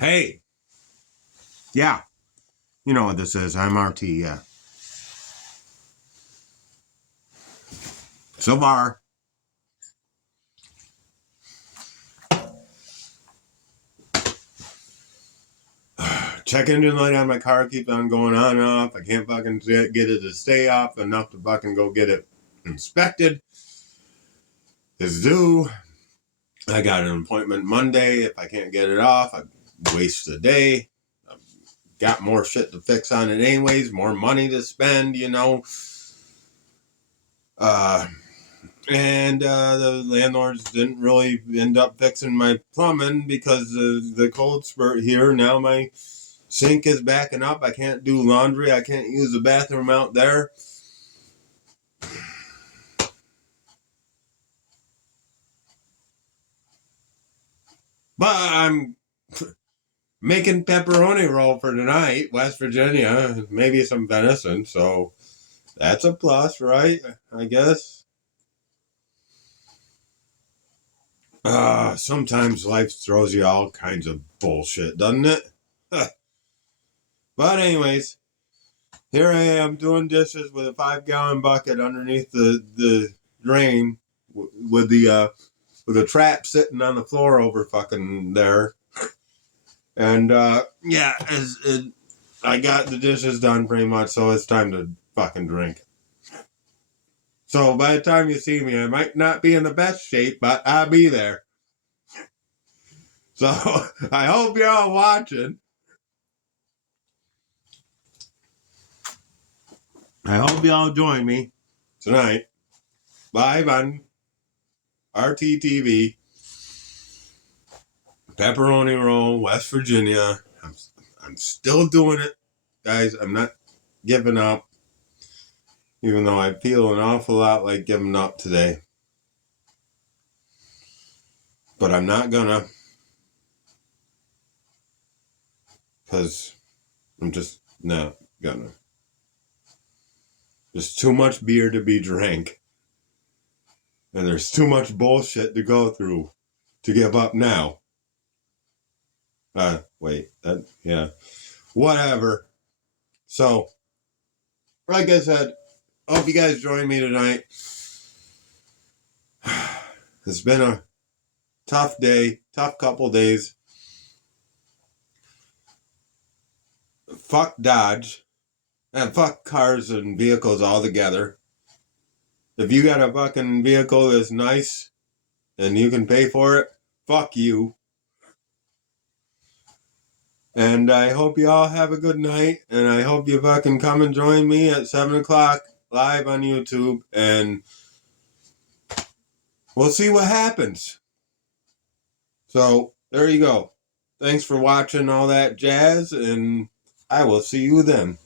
Hey, yeah, you know what this is. I'm RT, yeah. So far, check engine light on my car keeps on going on and off. I can't fucking get it to stay off enough to fucking go get it inspected. It's due. I got an appointment Monday. If I can't get it off, I waste the day. I've got more shit to fix on it anyways, more money to spend, you know. Uh, and the landlords didn't really end up fixing my plumbing because of the cold spurt here. Now my sink is backing up. I can't do laundry. I can't use the bathroom out there. But I'm making pepperoni roll for tonight, West Virginia. Maybe some venison. So that's a plus, right? I guess. Sometimes life throws you all kinds of bullshit, doesn't it? But anyways, here I am doing dishes with a 5-gallon bucket underneath the drain with the trap sitting on the floor over fucking there. And yeah, I got the dishes done pretty much, so it's time to fucking drink. So by the time you see me, I might not be in the best shape, but I'll be there. So I hope you're all watching. I hope y'all join me tonight, live on RTTV, Pepperoni Roll, West Virginia. I'm still doing it, guys. I'm not giving up, even though I feel an awful lot like giving up today. But I'm not gonna, because I'm just not gonna. There's too much beer to be drank, and there's too much bullshit to go through to give up now. Yeah. Whatever. So, like I said, hope you guys join me tonight. It's been a tough day, tough couple days. Fuck Dodge. And fuck cars and vehicles altogether. If you got a fucking vehicle that's nice and you can pay for it, fuck you. And I hope you all have a good night. And I hope you fucking come and join me at 7 o'clock live on YouTube. And we'll see what happens. So there you go. Thanks for watching all that jazz. And I will see you then.